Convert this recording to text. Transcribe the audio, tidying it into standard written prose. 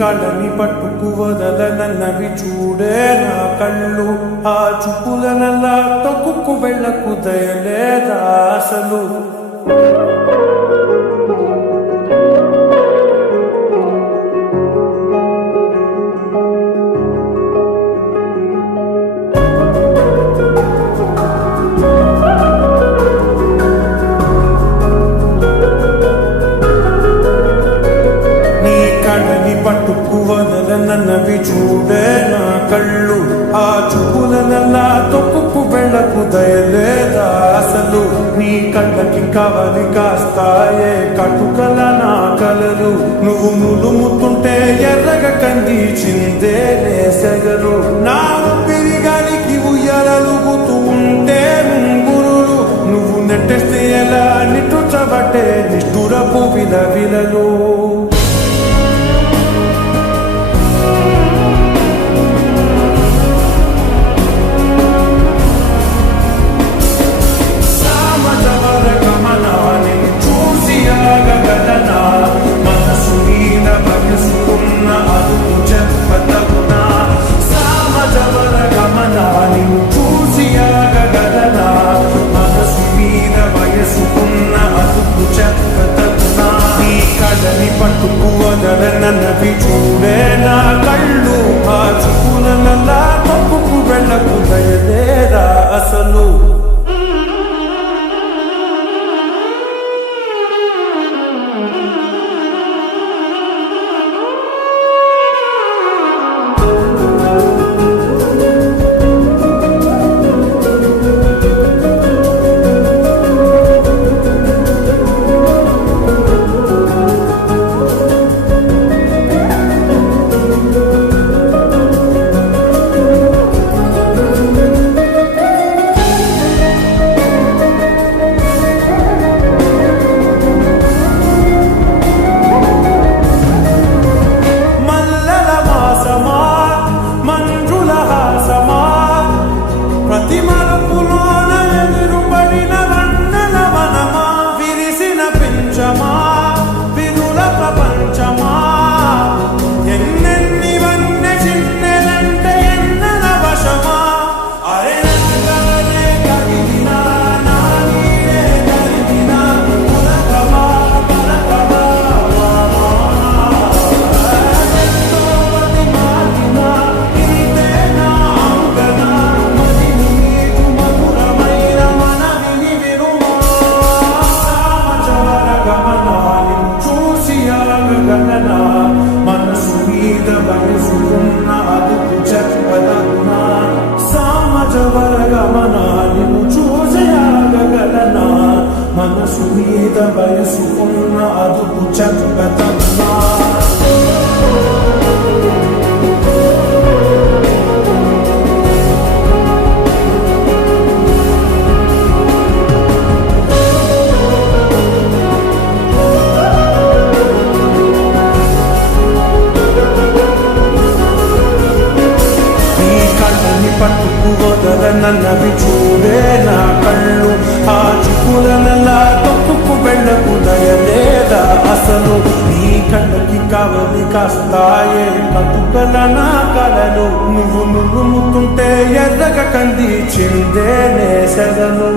కళని పట్టుకు వదలనన్నవి చూడే నా కళ్ళు, ఆ చూపులనల్లా తొక్కుకు వెళ్ళకు దయలేదా అసలు. పట్టుకు వదలనన్నవి చూడే నా కళ్ళు, ఆ చూపులనల్లా తొక్కుకు వెళ్ళకు దయలేదా అసలు. నీ కళ్ళకి కవలి కాస్తాయే కటుకల నా కలలు, నువ్వు నులుముతుంటే ఎర్రగా కందిచిందే నేసెగలు. నా ఊపిరి గాలికి ఉయ్యాలలుగుతూ ఉంటే ముంగురులు, నువ్వు నెట్టేస్తే ఎలా నిట్టుచబట్టే నిష్ఠురపు విలవిలలు. పట్టుకు వదలనన్నవి చూడే నా కళ్ళు, ఆ చూపులనల్లా తప్పుకు వెళ్ళకు దయలేదా అసలు. మనసు మీద వయసుకున్న అదుపు చెప్పదగునా, సామజవర గమనాలను చూసయాగలనా. మనసు మీద వయసుకున్న అదుపు చెప్పదగునా. పట్టుకు వదలనన్నవి చూడే నా కళ్ళు, ఆ చూపులనల్లా తొక్కుకు వెళ్ళకు దయలేదా అసలు. నీ కళ్ళకి కవలి కాస్తాయే కటుకల నా కలలు, నువ్వు నులుముతుంటే ఎర్రగా కందిచిందే నేసెగలు.